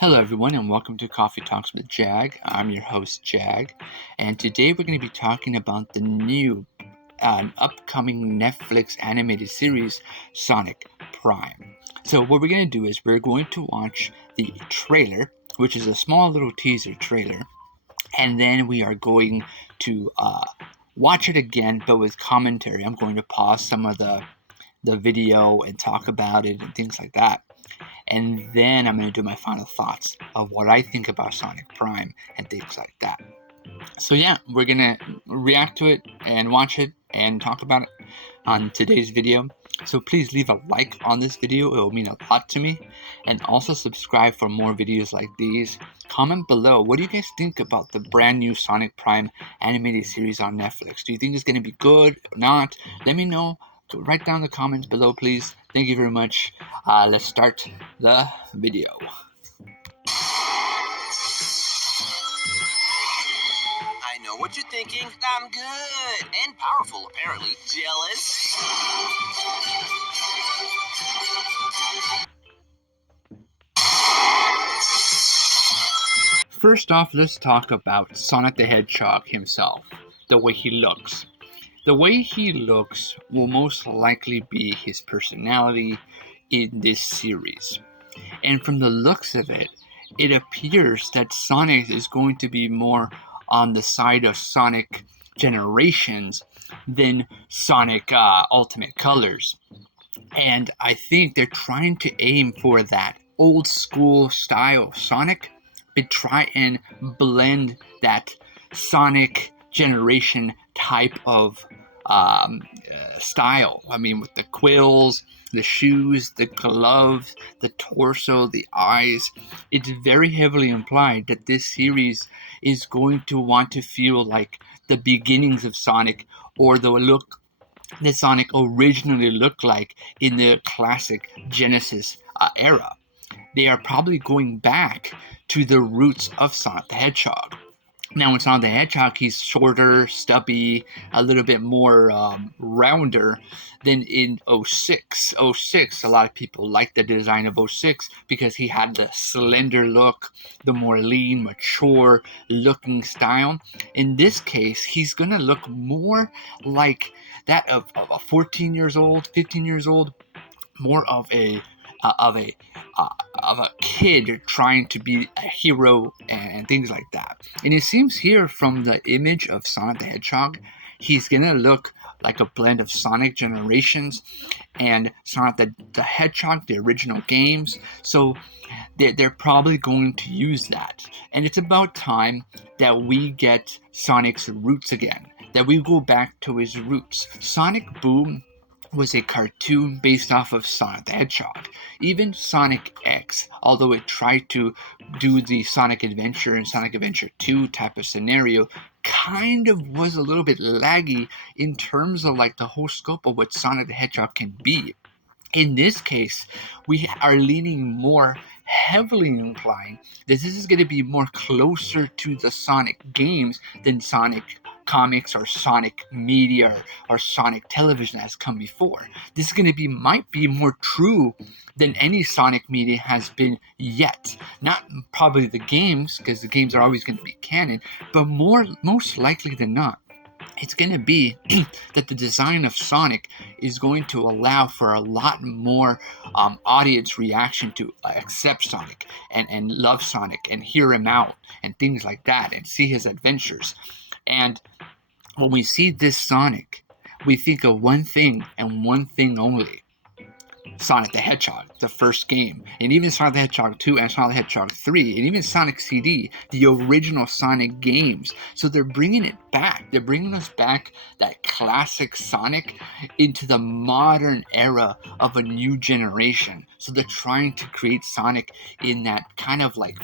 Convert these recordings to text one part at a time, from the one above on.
Hello, everyone, and welcome to Coffee Talks with JAG. I'm your host, Jag, and today we're going to be talking about the new upcoming Netflix animated series, Sonic Prime. So, what we're going to do is we're going to watch the trailer, which is a small little teaser trailer, and then we are going to watch it again, but with commentary. I'm going to pause some of the video and talk about it and things like that. And then I'm going to do my final thoughts of what I think about Sonic Prime and things like that. So yeah, we're going to react to it and watch it and talk about it on today's video. So please leave a like on this video. It will mean a lot to me. And also subscribe for more videos like these. Comment below, what do you guys think about the brand new Sonic Prime animated series on Netflix? Do you think it's going to be good or not? Let me know. Write down the comments below, please. Thank you very much. Let's start the video. I know what you're thinking. I'm good and powerful, apparently. Jealous? First off, let's talk about Sonic the Hedgehog himself, the way he looks. The way he looks will most likely be his personality in this series. And from the looks of it, it appears that Sonic is going to be more on the side of Sonic Generations than Sonic Ultimate Colors. And I think they're trying to aim for that old school style Sonic, but try and blend that Sonic Generation type of style. I mean, with the quills, the shoes, the gloves, the torso, the eyes. It's very heavily implied that this series is going to want to feel like the beginnings of Sonic, or the look that Sonic originally looked like in the classic Genesis era. They are probably going back to the roots of Sonic the Hedgehog. Now, in Sonic the Hedgehog, he's shorter, stubby, a little bit more rounder than in 06. 06, a lot of people like the design of 06 because he had the slender look, the more lean, mature looking style. In this case, he's going to look more like that of a 14 years old, 15 years old, more of a kid trying to be a hero and things like that. And it seems here from the image of Sonic the Hedgehog, he's gonna look like a blend of Sonic Generations and Sonic the Hedgehog, the original games. So they're probably going to use that. And it's about time that we get Sonic's roots again, that we go back to his roots. Sonic Boom was a cartoon based off of Sonic the Hedgehog. Even Sonic X, although it tried to do the Sonic Adventure and Sonic Adventure 2 type of scenario, kind of was a little bit laggy in terms of like the whole scope of what Sonic the Hedgehog can be. In this case, we are leaning more heavily implying that this is going to be more closer to the Sonic games than Sonic comics or Sonic media or Sonic television has come before. This is going to might be more true than any Sonic media has been yet. Not probably the games, because the games are always going to be canon, but most likely than not, it's going to be that the design of Sonic is going to allow for a lot more audience reaction to accept Sonic and love Sonic and hear him out and things like that and see his adventures. And when we see this Sonic, we think of one thing and one thing only. Sonic the Hedgehog, the first game, and even Sonic the Hedgehog 2 and Sonic the Hedgehog 3, and even Sonic CD, the original Sonic games. So they're bringing it back. They're bringing us back that classic Sonic into the modern era of a new generation. So they're trying to create Sonic in that kind of like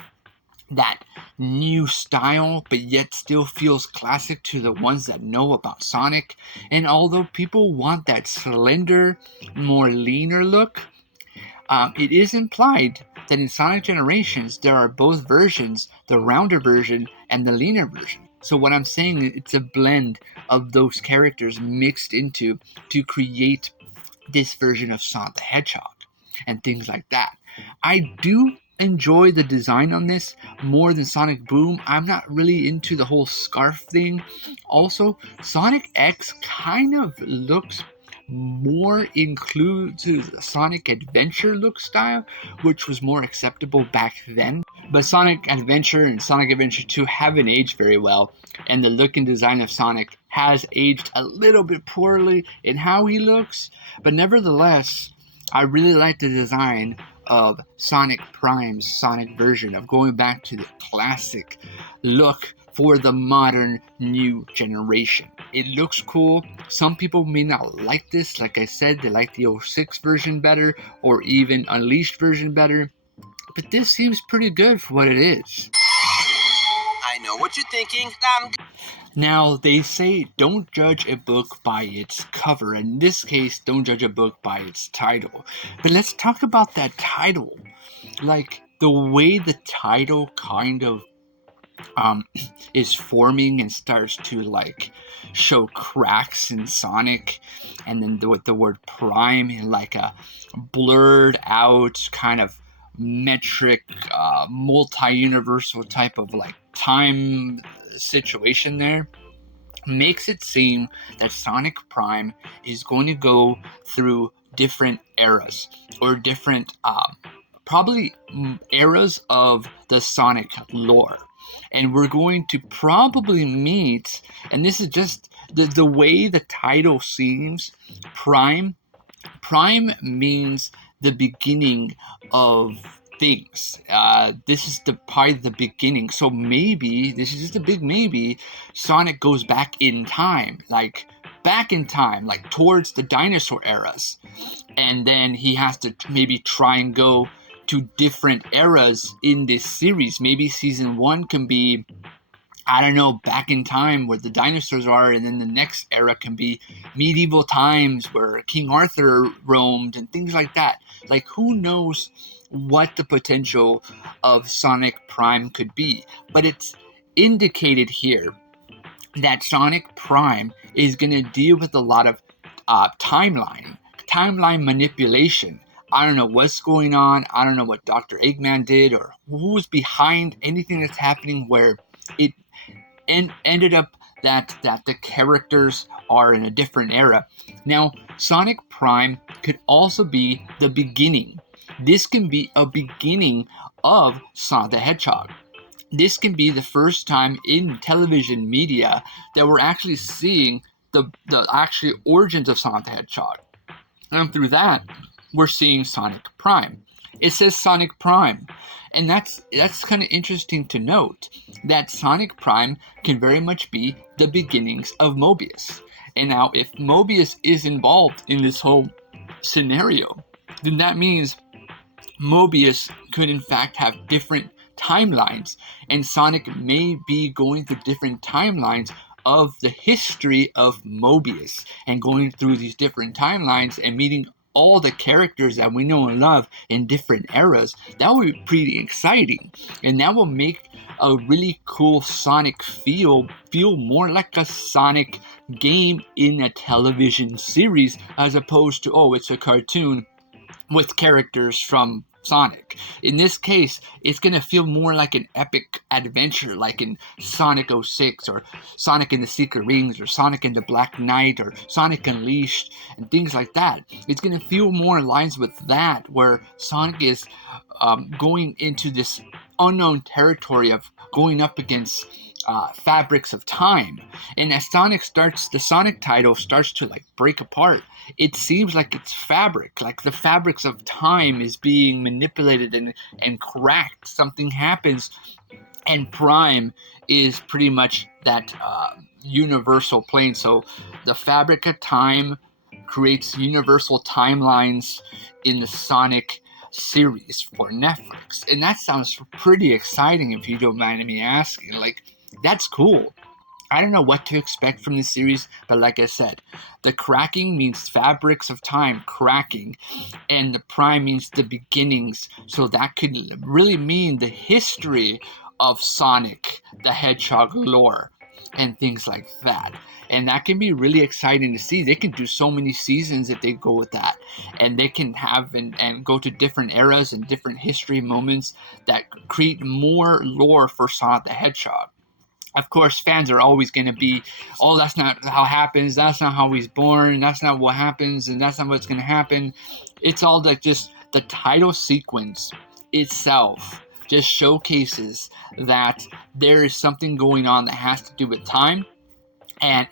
that new style, but yet still feels classic to the ones that know about Sonic. And although people want that slender, more leaner look, it is implied that in Sonic Generations there are both versions, the rounder version and the leaner version. So what I'm saying, it's a blend of those characters mixed into to create this version of Sonic the Hedgehog and things like that. I do enjoy the design on this more than Sonic Boom. I'm not really into the whole scarf thing. Also, Sonic X kind of looks more include to the Sonic Adventure look style, which was more acceptable back then. But Sonic Adventure and Sonic Adventure 2 haven't aged very well, and the look and design of Sonic has aged a little bit poorly in how he looks. But nevertheless, I really like the design of Sonic Prime's Sonic version, of going back to the classic look for the modern new generation. It looks cool. Some people may not like this. Like I said, they like the 06 version better, or even Unleashed version better. But this seems pretty good for what it is. I know what you're thinking. Now, they say don't judge a book by its cover. In this case, don't judge a book by its title. But let's talk about that title. Like, the way the title kind of is forming and starts to like show cracks in Sonic, and then with the word Prime in like a blurred out kind of metric multi-universal type of like time situation there, makes it seem that Sonic Prime is going to go through different eras, or different probably eras of the Sonic lore. And we're going to probably meet, and this is just the way the title seems, Prime. Prime means the beginning of things. This is probably the beginning. So maybe, this is just a big maybe, Sonic goes back in time. Like, back in time, like towards the dinosaur eras. And then he has to maybe try and go to different eras in this series. Maybe season 1 can be, I don't know, back in time where the dinosaurs are, and then the next era can be medieval times where King Arthur roamed and things like that. Like, who knows what the potential of Sonic Prime could be. But it's indicated here that Sonic Prime is going to deal with a lot of timeline manipulation. I don't know what's going on. I don't know what Dr. Eggman did, or who's behind anything that's happening where it ended up that the characters are in a different era. Now, Sonic Prime could also be the beginning. This can be a beginning of Sonic the Hedgehog. This can be the first time in television media that we're actually seeing the actual origins of Sonic the Hedgehog. And through that, we're seeing Sonic Prime. It says Sonic Prime. And that's kind of interesting to note, that Sonic Prime can very much be the beginnings of Mobius. And now, if Mobius is involved in this whole scenario, then that means Mobius could in fact have different timelines, and Sonic may be going through different timelines of the history of Mobius, and going through these different timelines and meeting all the characters that we know and love in different eras. That would be pretty exciting, and that will make a really cool Sonic feel more like a Sonic game in a television series, as opposed to, oh, it's a cartoon with characters from Sonic. In this case, it's going to feel more like an epic adventure, like in Sonic 06, or Sonic and the Secret Rings, or Sonic and the Black Knight, or Sonic Unleashed, and things like that. It's going to feel more in lines with that, where Sonic is going into this unknown territory of going up against fabrics of time. And as Sonic starts, the Sonic title starts to like break apart. It seems like it's fabric, like the fabrics of time is being manipulated and cracked. Something happens, and Prime is pretty much that universal plane. So the fabric of time creates universal timelines in the Sonic series for Netflix. And that sounds pretty exciting, if you don't mind me asking. Like, that's cool. I don't know what to expect from this series, but like I said, the cracking means fabrics of time cracking, and the prime means the beginnings. So that could really mean the history of Sonic the Hedgehog lore. and things like that. And that can be really exciting to see. They can do so many seasons if they go with that. And they can have and go to different eras and different history moments that create more lore for Sonic the Hedgehog. Of course, fans are always going to be, oh, that's not how it happens. That's not how he's born. That's not what happens. And that's not what's going to happen. It's all that just the title sequence itself just showcases that there is something going on that has to do with time and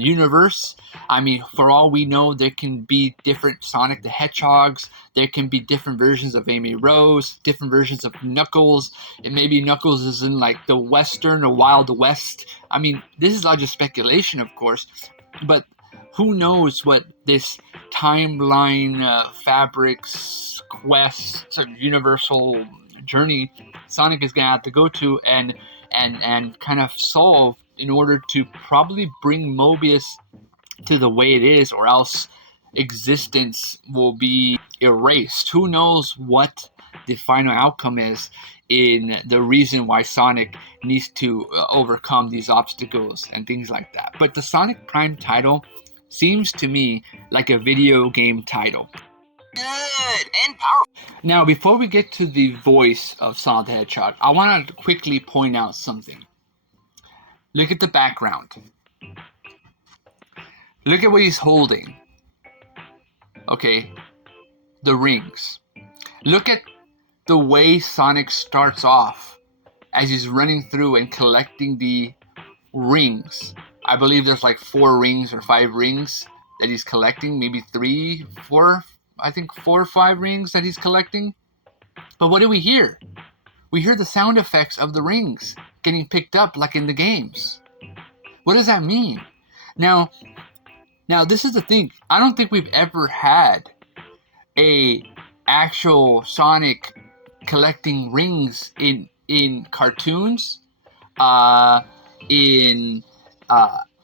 universe. I mean, for all we know, there can be different Sonic the Hedgehogs. There can be different versions of Amy Rose, different versions of Knuckles, and maybe Knuckles is in like the Western or Wild West. I mean, this is all just speculation, of course, but who knows what this timeline, fabrics, quest, sort of universal journey Sonic is going to have to go to and kind of solve in order to probably bring Mobius to the way it is, or else existence will be erased. Who knows what the final outcome is in the reason why Sonic needs to overcome these obstacles and things like that. But the Sonic Prime title seems to me like a video game title. Good and powerful. Now, before we get to the voice of Sonic the Hedgehog, I want to quickly point out something. Look at the background. Look at what he's holding. Okay, the rings. Look at the way Sonic starts off as he's running through and collecting the rings. I believe there's like 4 rings or 5 rings that he's collecting. Maybe 3, 4, I think 4 or 5 rings that he's collecting. But what do we hear? We hear the sound effects of the rings getting picked up like in the games. What does that mean? Now this is the thing. I don't think we've ever had a actual Sonic collecting rings in cartoons, in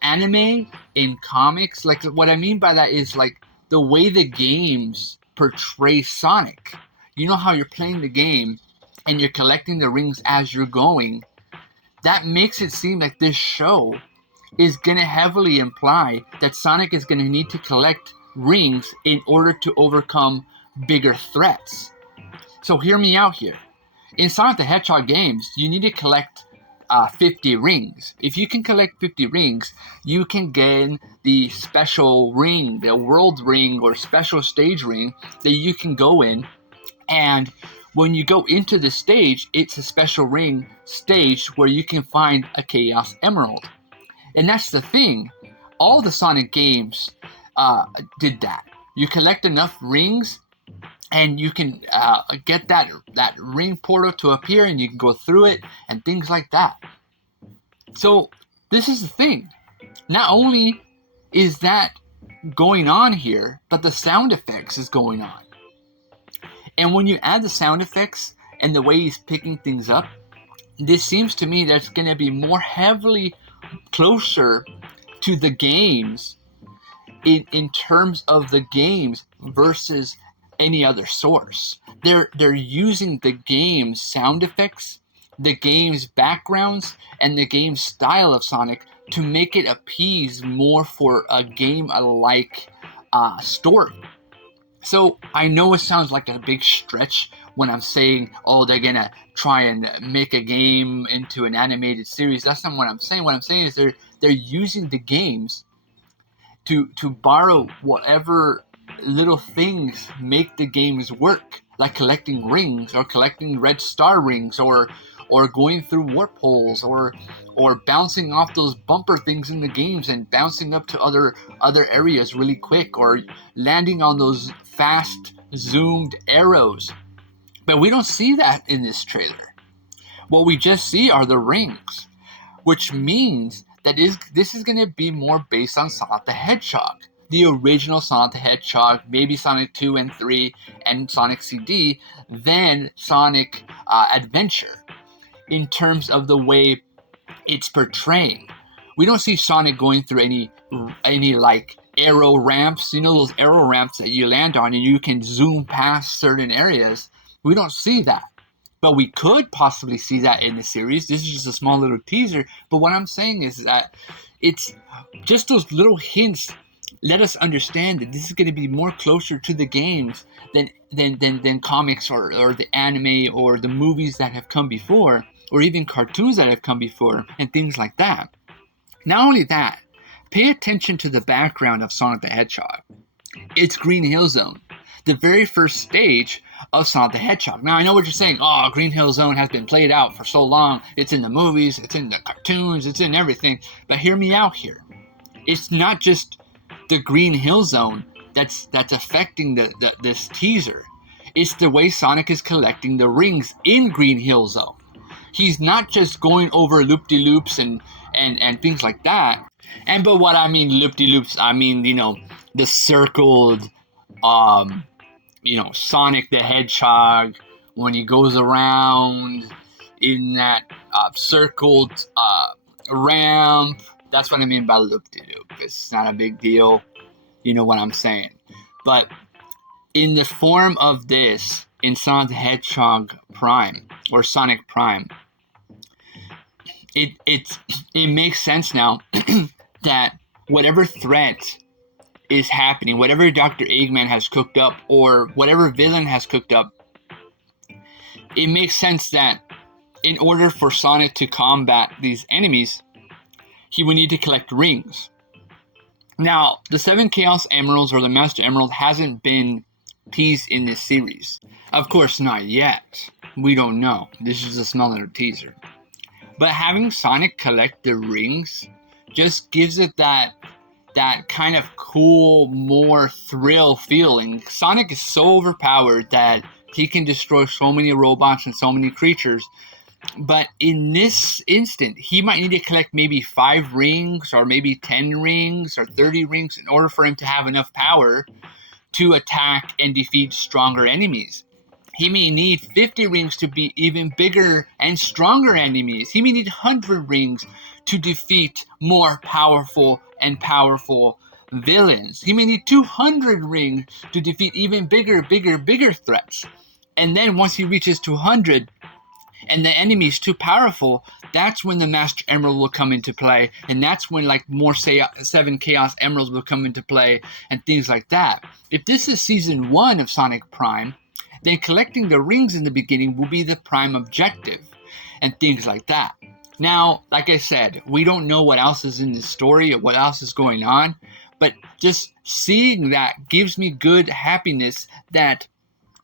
anime, in comics. Like, what I mean by that is like the way the games portray Sonic. You know how you're playing the game and you're collecting the rings as you're going. That makes it seem like this show is going to heavily imply that Sonic is going to need to collect rings in order to overcome bigger threats. So hear me out here. In Sonic the Hedgehog games, you need to collect 50 rings. If you can collect 50 rings, you can gain the special ring, the world ring or special stage ring that you can go in. And when you go into the stage, it's a special ring stage where you can find a Chaos Emerald. And that's the thing. All the Sonic games did that. You collect enough rings, and you can get that ring portal to appear, and you can go through it, and things like that. So this is the thing. Not only is that going on here, but the sound effects is going on. And when you add the sound effects and the way he's picking things up, this seems to me that's going to be more heavily closer to the games in terms of the games versus any other source. They're using the game's sound effects, the game's backgrounds, and the game's style of Sonic to make it appease more for a game-alike story. So I know it sounds like a big stretch when I'm saying, oh, they're going to try and make a game into an animated series. That's not what I'm saying. What I'm saying is they're using the games to borrow whatever little things make the games work, like collecting rings or collecting red star rings or going through warp holes or bouncing off those bumper things in the games and bouncing up to other areas really quick or landing on those fast zoomed arrows. But we don't see that in this trailer. What we just see are the rings, which means that this is going to be more based on Sonic the Hedgehog. The original Sonic the Hedgehog, maybe Sonic 2 and 3 and Sonic CD, than Sonic Adventure in terms of the way it's portraying. We don't see Sonic going through any like arrow ramps, you know, those arrow ramps that you land on and you can zoom past certain areas. We don't see that. but we could possibly see that in the series. This is just a small little teaser. But what I'm saying is that it's just those little hints let us understand that this is going to be more closer to the games than comics or the anime or the movies that have come before, or even cartoons that have come before, and things like that. Not only that, pay attention to the background of Sonic the Hedgehog. It's Green Hill Zone, the very first stage of Sonic the Hedgehog. Now, I know what you're saying. Oh, Green Hill Zone has been played out for so long. It's in the movies, it's in the cartoons, it's in everything. But hear me out here. It's not just the Green Hill Zone that's affecting this teaser. It's the way Sonic is collecting the rings in Green Hill Zone. He's not just going over loop-de-loops and things like that. But what I mean loop-de-loops, I mean, the circled, Sonic the Hedgehog when he goes around in that circled ramp. That's what I mean by loop-de-loop. It's not a big deal. You know what I'm saying. But in the form of this, in Sonic the Hedgehog Prime, or Sonic Prime, it makes sense now that whatever threat is happening, whatever Dr. Eggman has cooked up, or whatever villain has cooked up, it makes sense that in order for Sonic to combat these enemies, he would need to collect rings. Now, the 7 Chaos Emeralds or the Master Emerald hasn't been teased in this series. Of course, not yet. We don't know. This is a small little teaser. But having Sonic collect the rings just gives it that kind of cool, more thrill feeling. Sonic is so overpowered that he can destroy so many robots and so many creatures. But in this instant, he might need to collect maybe 5 rings or maybe 10 rings or 30 rings in order for him to have enough power to attack and defeat stronger enemies. He may need 50 rings to be even bigger and stronger enemies. He may need 100 rings to defeat more powerful villains. He may need 200 rings to defeat even bigger threats. And then once he reaches 200, and the enemy is too powerful, that's when the Master Emerald will come into play, and that's when more 7 Chaos Emeralds will come into play, and things like that. If this is Season 1 of Sonic Prime, then collecting the rings in the beginning will be the prime objective, and things like that. Now, like I said, we don't know what else is in the story or what else is going on, but just seeing that gives me good happiness that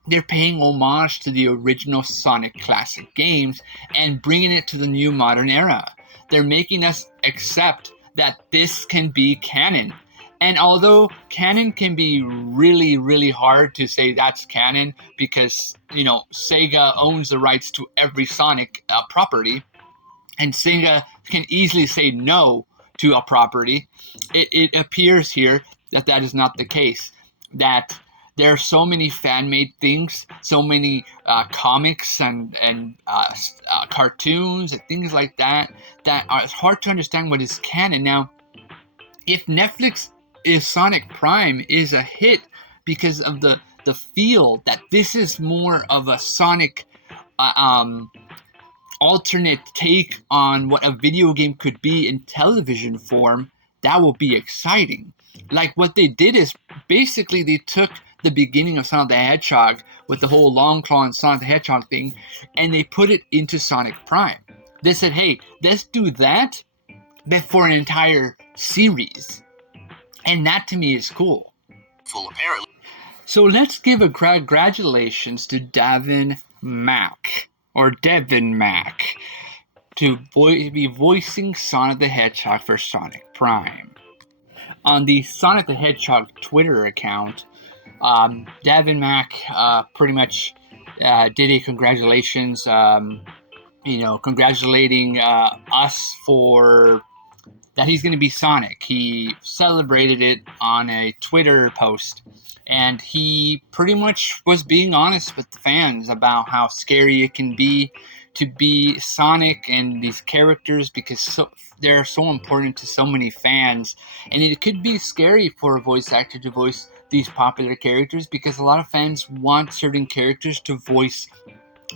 they're paying homage to the original Sonic classic games and bringing it to the new modern era. They're making us accept that this can be canon. And although canon can be really, really hard to say that's canon because, Sega owns the rights to every Sonic property, and Sega can easily say no to a property, it appears here that is not the case. That there are so many fan-made things, so many comics and cartoons and things like that are it's hard to understand what is canon. Now, if Netflix is Sonic Prime is a hit because of the feel that this is more of a Sonic alternate take on what a video game could be in television form, that will be exciting. Like what they did is basically they took the beginning of Sonic the Hedgehog with the whole Long Claw and Sonic the Hedgehog thing, and they put it into Sonic Prime. They said, hey, let's do that, but for an entire series. And that to me is cool. Apparently. So let's give a congratulations to Devin Mack, to be voicing Sonic the Hedgehog for Sonic Prime. On the Sonic the Hedgehog Twitter account, Devin Mack pretty much did a congratulations, congratulating us for that he's going to be Sonic. He celebrated it on a Twitter post, and he pretty much was being honest with the fans about how scary it can be to be Sonic and these characters because they're so important to so many fans, and it could be scary for a voice actor to voice these popular characters because a lot of fans want certain characters to voice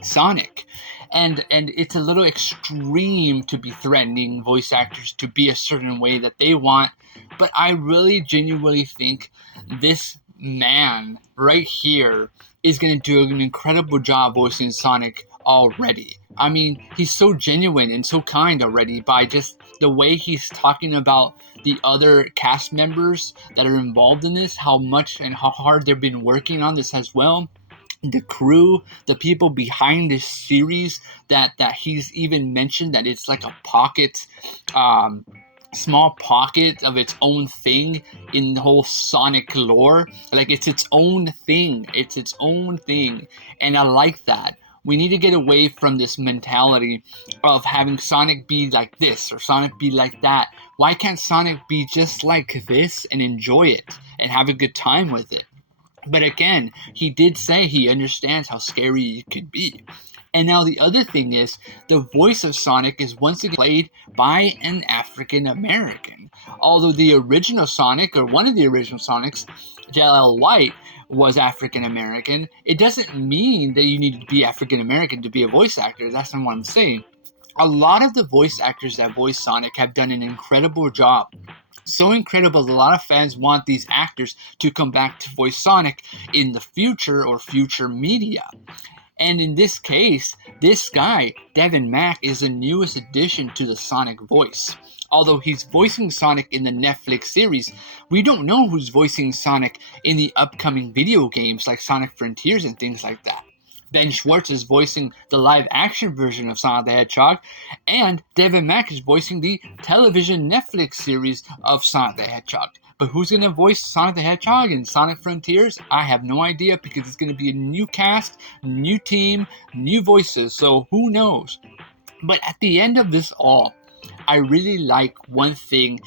Sonic. And it's a little extreme to be threatening voice actors to be a certain way that they want, but I really genuinely think this man right here is going to do an incredible job voicing Sonic already. I mean, he's so genuine and so kind already by just the way he's talking about the other cast members that are involved in this, how much and how hard they've been working on this as well, the crew, the people behind this series, that he's even mentioned that it's like a pocket, um, small pocket of its own thing in the whole Sonic lore. Like it's its own thing. It's its own thing, and I like that. We need to get away from this mentality of having Sonic be like this or Sonic be like that. Why can't Sonic be just like this and enjoy it and have a good time with it? But again, he did say he understands how scary it could be. And now the other thing is, the voice of Sonic is once again played by an African American. Although the original Sonic, or one of the original Sonics, J.L. White, was African American, it doesn't mean that you need to be African American to be a voice actor. That's not what I'm saying. A lot of the voice actors that voice Sonic have done an incredible job. So incredible that a lot of fans want these actors to come back to voice Sonic in the future or future media. And in this case, this guy, Devin Mack, is the newest addition to the Sonic voice. Although he's voicing Sonic in the Netflix series, we don't know who's voicing Sonic in the upcoming video games like Sonic Frontiers and things like that. Ben Schwartz is voicing the live action version of Sonic the Hedgehog, and Devin Mack is voicing the television Netflix series of Sonic the Hedgehog. But who's going to voice Sonic the Hedgehog in Sonic Frontiers? I have no idea because it's going to be a new cast, new team, new voices, so who knows? But at the end of this all, I really like one thing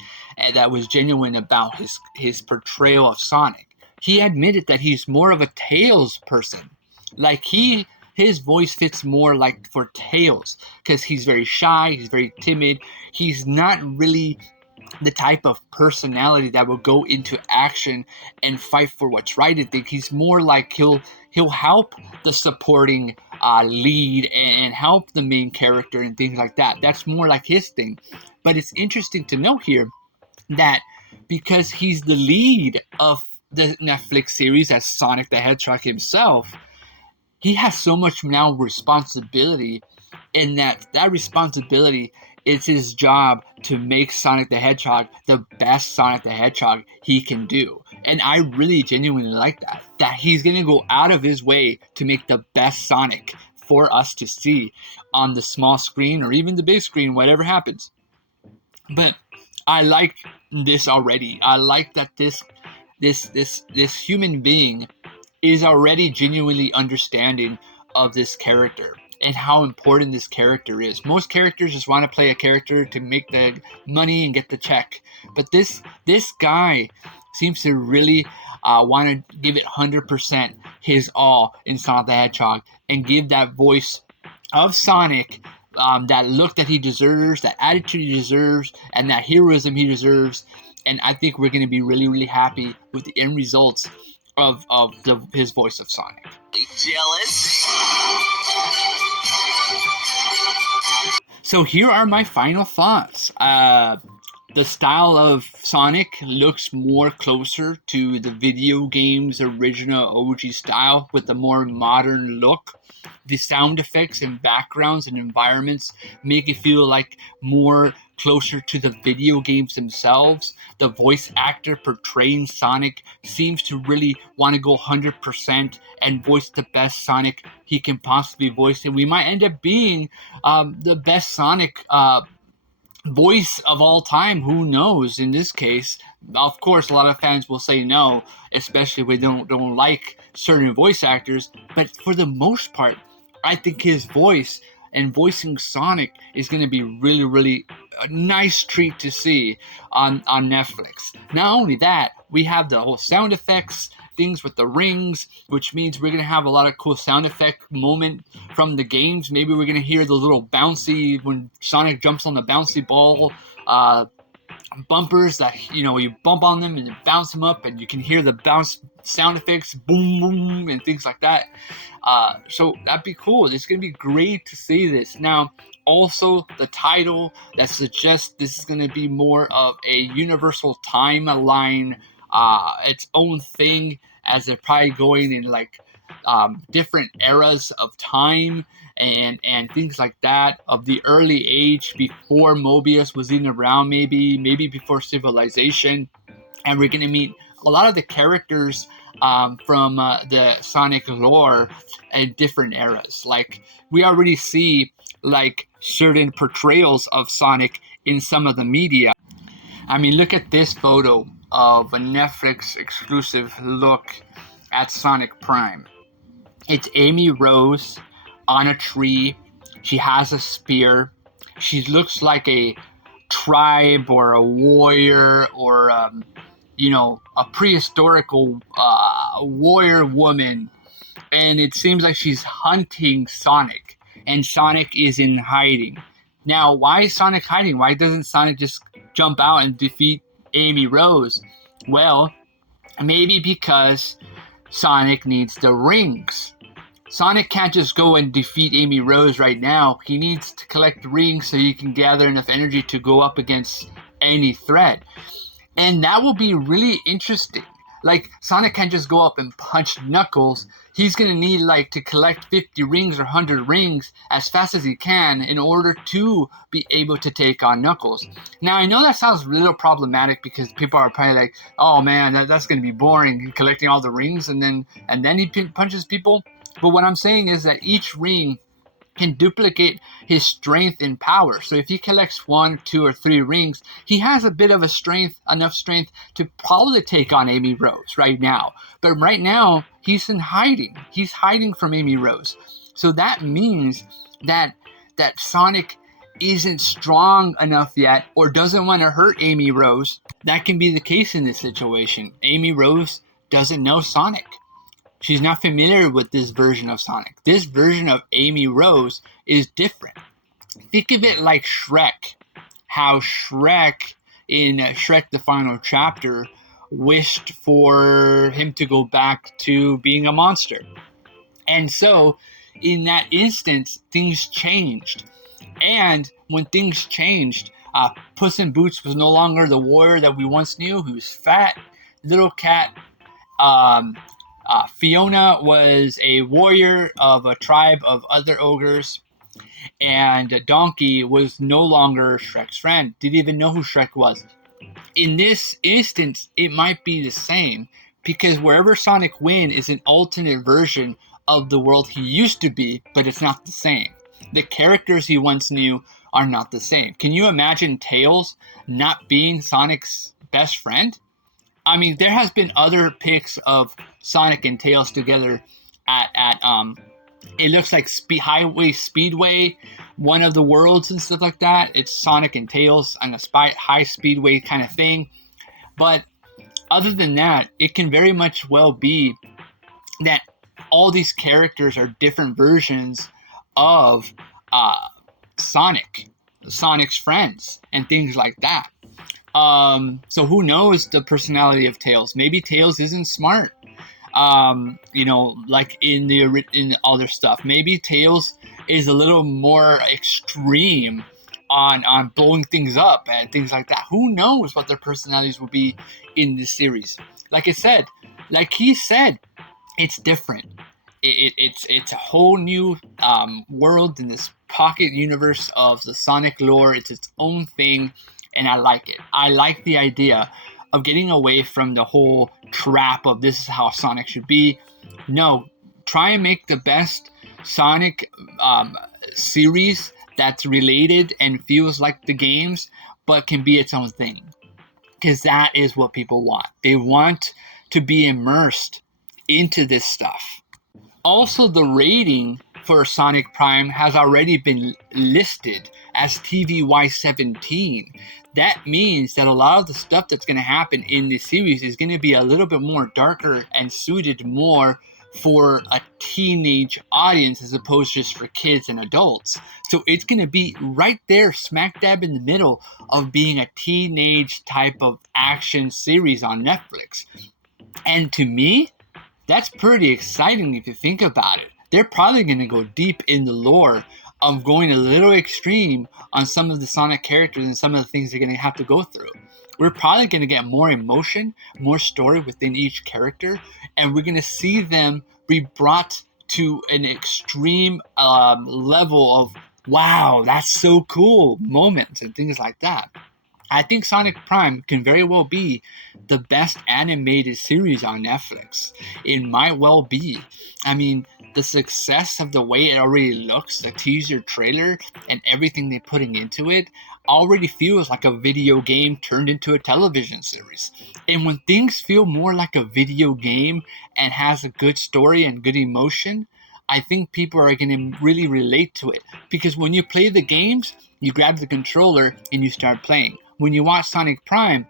that was genuine about his portrayal of Sonic. He admitted that he's more of a Tails person. Like his voice fits more like for Tails because he's very shy, he's very timid. He's not really the type of personality that will go into action and fight for what's right. I think he's more like he'll help the supporting lead and help the main character and things like that. That's more like his thing. But it's interesting to note here that because he's the lead of the Netflix series as Sonic the Hedgehog himself, he has so much now responsibility, in that responsibility is his job to make Sonic the Hedgehog the best Sonic the Hedgehog he can do. And I really genuinely like that he's going to go out of his way to make the best Sonic for us to see on the small screen or even the big screen, whatever happens. But I like this already. I like that this human being is already genuinely understanding of this character and how important this character is. Most characters just want to play a character to make the money and get the check, but this guy seems to really want to give it 100% his all in Sonic the Hedgehog and give that voice of Sonic that look that he deserves, that attitude he deserves, and that heroism he deserves. And I think we're going to be really, really happy with the end results of his voice of Sonic. Jealous? So here are my final thoughts. The style of Sonic looks more closer to the video game's original OG style with a more modern look. The sound effects and backgrounds and environments make it feel like more closer to the video games themselves. The voice actor portraying Sonic seems to really want to go 100% and voice the best Sonic he can possibly voice. And we might end up being the best Sonic voice of all time. Who knows? In this case, of course, a lot of fans will say no, especially if they don't like certain voice actors. But for the most part, I think his voice and voicing Sonic is going to be really, really a nice treat to see on Netflix. Not only that, we have the whole sound effects things with the rings, which means we're going to have a lot of cool sound effect moment from the games. Maybe we're going to hear the little bouncy, when Sonic jumps on the bouncy ball, bumpers that, you bump on them and bounce them up, and you can hear the bounce sound effects, boom, boom, and things like that. So that'd be cool. It's going to be great to see this. Now, also the title that suggests this is going to be more of a universal timeline, its own thing, as they're probably going in like different eras of time and things like that, of the early age before Mobius was even around, maybe before Civilization. And we're going to meet a lot of the characters from the Sonic lore in different eras. Like, we already see like certain portrayals of Sonic in some of the media. I mean, look at this photo of a Netflix exclusive look at Sonic Prime. It's Amy Rose on a tree. She has a spear. She looks like a tribe or a warrior or a prehistorical warrior woman, and it seems like she's hunting Sonic, and Sonic is in hiding. Now, why is Sonic hiding? Why doesn't Sonic just jump out and defeat Amy Rose? Well, maybe because Sonic needs the rings. Sonic can't just go and defeat Amy Rose right now. He needs to collect rings so he can gather enough energy to go up against any threat. And that will be really interesting. Like, Sonic can't just go up and punch Knuckles. He's going to need, like, to collect 50 rings or 100 rings as fast as he can in order to be able to take on Knuckles. Now, I know that sounds a little problematic because people are probably like, oh man, that's going to be boring, collecting all the rings and then he punches people. But what I'm saying is that each ring can duplicate his strength and power. So if he collects 1, 2, or 3 rings, he has a bit of enough strength to probably take on Amy Rose right now. But right now, he's in hiding. He's hiding from Amy Rose. So that means that Sonic isn't strong enough yet or doesn't want to hurt Amy Rose. That can be the case in this situation. Amy Rose doesn't know Sonic. She's not familiar with this version of Sonic. This version of Amy Rose is different. Think of it like Shrek. How Shrek, in Shrek the Final Chapter, wished for him to go back to being a monster. And so, in that instance, things changed. And when things changed, Puss in Boots was no longer the warrior that we once knew, who was fat, little cat. Fiona was a warrior of a tribe of other ogres, and Donkey was no longer Shrek's friend, didn't even know who Shrek was. In this instance, it might be the same, because wherever Sonic went is an alternate version of the world he used to be, but it's not the same. The characters he once knew are not the same. Can you imagine Tails not being Sonic's best friend? I mean, there has been other pics of Sonic and Tails together at it looks like Highway Speedway, one of the worlds and stuff like that. It's Sonic and Tails on a high speedway kind of thing. But other than that, it can very much well be that all these characters are different versions of Sonic's friends, and things like that. So who knows the personality of Tails? Maybe Tails isn't smart. Like in the other stuff. Maybe Tails is a little more extreme on blowing things up and things like that. Who knows what their personalities will be in this series? Like he said, it's different. It's a whole new world in this pocket universe of the Sonic lore. It's its own thing. And I like it. I like the idea of getting away from the whole trap of this is how Sonic should be. No, try and make the best Sonic series that's related and feels like the games, but can be its own thing. Because that is what people want. They want to be immersed into this stuff. Also, the rating for Sonic Prime has already been listed as TVY17. That means that a lot of the stuff that's going to happen in this series is going to be a little bit more darker and suited more for a teenage audience as opposed to just for kids and adults. So it's going to be right there, smack dab in the middle of being a teenage type of action series on Netflix. And to me, That's pretty exciting if you think about it. They're probably going to go deep in the lore of going a little extreme on some of the Sonic characters and some of the things they're going to have to go through. We're probably going to get more emotion, more story within each character, and we're going to see them be brought to an extreme level of wow, that's so cool moments and things like that. I think Sonic Prime can very well be the best animated series on Netflix. It might well be. I mean, the success of the way it already looks, the teaser trailer, and everything they're putting into it already feels like a video game turned into a television series. And when things feel more like a video game and has a good story and good emotion, I think people are going to really relate to it. Because when you play the games, you grab the controller and you start playing. When you watch Sonic Prime,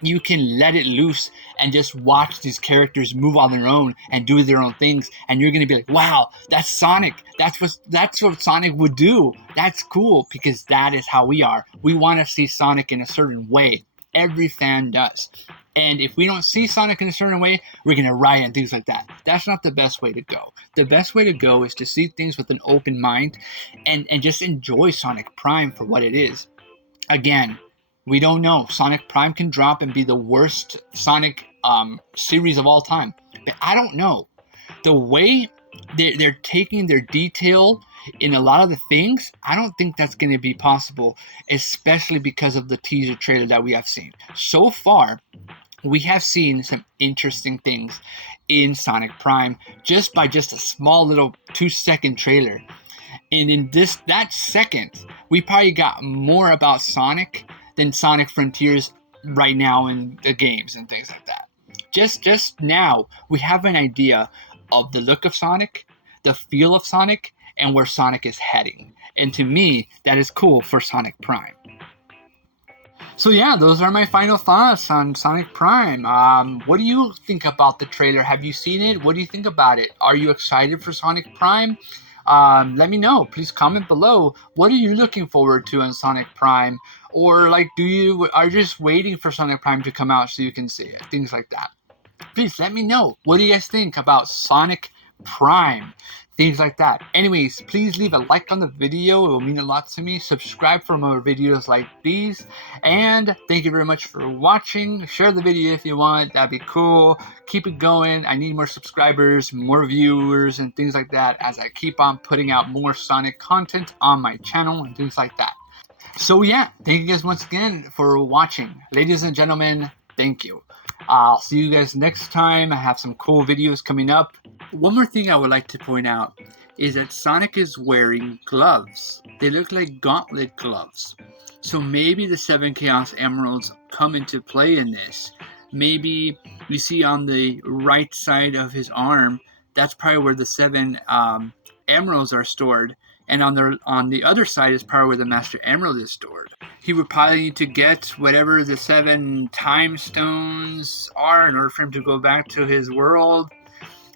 you can let it loose and just watch these characters move on their own and do their own things, and you're gonna be like, "Wow, that's Sonic. That's what Sonic would do. That's cool," because that is how we are. We want to see Sonic in a certain way. Every fan does. And if we don't see Sonic in a certain way, we're gonna riot and things like that. That's not the best way to go. The best way to go is to see things with an open mind and just enjoy Sonic Prime for what it is. Again, we don't know. Sonic Prime can drop and be the worst Sonic series of all time. But I don't know. The way they're taking their detail in a lot of the things, I don't think that's going to be possible, especially because of the teaser trailer that we have seen. So far, we have seen some interesting things in Sonic Prime just by just a small little 2-second trailer. And in that second, we probably got more about Sonic than Sonic Frontiers right now in the games and things like that. Just now, we have an idea of the look of Sonic, the feel of Sonic, and where Sonic is heading. And to me, that is cool for Sonic Prime. So yeah, those are my final thoughts on Sonic Prime. What do you think about the trailer? Have you seen it? What do you think about it? Are you excited for Sonic Prime? Let me know. Please comment below. What are you looking forward to on Sonic Prime? Or like, are you just waiting for Sonic Prime to come out so you can see it? Things like that. Please let me know. What do you guys think about Sonic Prime? Things like that. Anyways, please leave a like on the video. It will mean a lot to me. Subscribe for more videos like these. And thank you very much for watching. Share the video if you want. That'd be cool. Keep it going. I need more subscribers, more viewers, and things like that as I keep on putting out more Sonic content on my channel and things like that. So yeah, thank you guys once again for watching. Ladies and gentlemen, thank you. I'll see you guys next time. I have some cool videos coming up. One more thing I would like to point out is that Sonic is wearing gloves. They look like gauntlet gloves. So maybe the 7 Chaos Emeralds come into play in this. Maybe you see on the right side of his arm, that's probably where the 7 emeralds are stored. And on the other side is probably where the Master Emerald is stored. He would probably need to get whatever the 7 time stones are in order for him to go back to his world,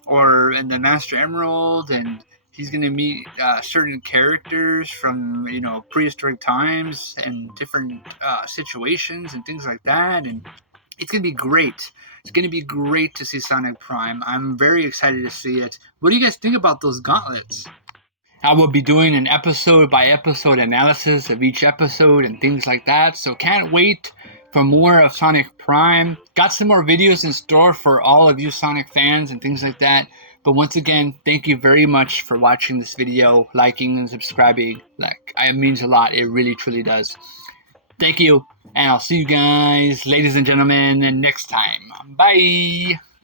or in the Master Emerald, and he's going to meet certain characters from prehistoric times and different situations and things like that, and it's going to be great. It's going to be great to see Sonic Prime. I'm very excited to see it. What do you guys think about those gauntlets? I will be doing an episode by episode analysis of each episode and things like that. So can't wait for more of Sonic Prime. Got some more videos in store for all of you Sonic fans and things like that. But once again, thank you very much for watching this video, liking and subscribing. It means a lot. It really, truly does. Thank you. And I'll see you guys, ladies and gentlemen, next time. Bye.